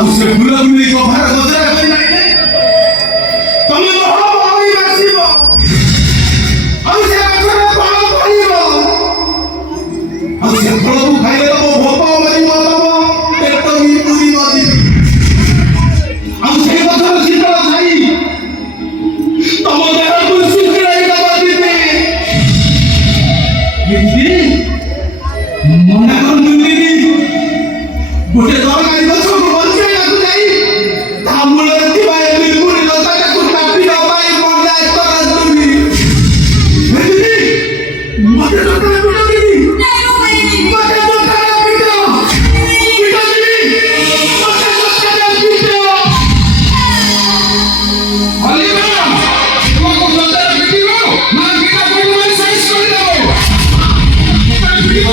ଆଉ ସେ ବୁଲାବୁଲି କଭାର ଗଜରା କରି ନାଇଲେ ତମେ ମହାଭାବି ବାସିବ ଆଉ ସେ ଗଛରେ ଫଳ ଫଳିବ ଆଉ ସେ ଫଳକୁ ଖାଇଲେ ତମ ଭୋକ ମରିବ ତମ ପେଟ ବି ପୁରିବ ଆଉ ସେ ଗଛର ଶୀତଳ ଛାଇ ତମ ଦେହକୁ ଶୁଖେଇ ଦବ ଦିଦି ମନା କରନ୍ତୁନି ଗୋଟେ ଦରକାରୀ ଗଛକୁ ବଞ୍ଚେଇବାକୁ ଯାଇ ତା ମୂଳରେ ଥିବା ଏ ନିର୍ଗୁଣୀ ଲତାଟାକୁ କାଟି ଦେବା ପାଇଁ ମନା କରନ୍ତୁନି ମତେ ଦରକାର ପିଟନ୍ତିନି ମତେ ଦରକାର ପିଟନ୍ତିନି ମତେ ଦରକାର ପିଟ ହଲିବା ତୁମକୁ ଦରକାର ପିଟିବ ନା ପିଟା ପଡ଼ିବ ସାଇଜ କରିଦେବ ପିଟିବ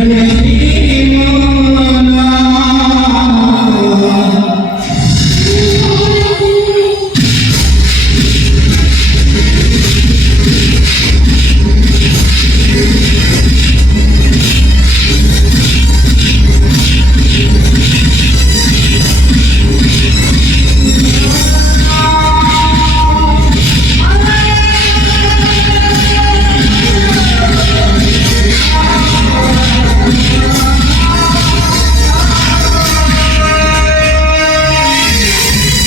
Yeah.